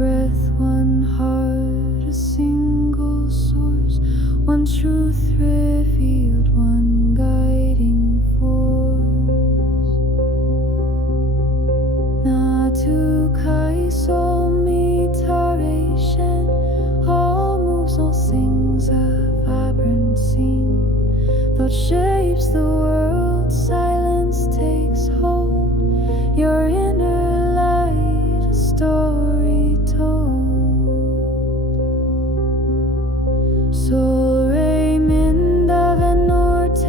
breath, one heart, a single source, one truth revealed, one guiding force. Lum'Kai soul iteration, all moves, all sings, a vibrant scene. Thought shapes the world, silence takes hold. Your inner light, a story told. Soul remembrance norte,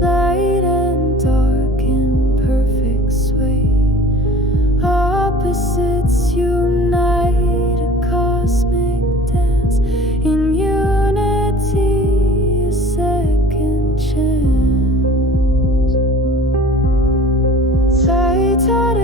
light and dark in perfect sway. Opposites unite, a cosmic dance in unity, a second chance. Taught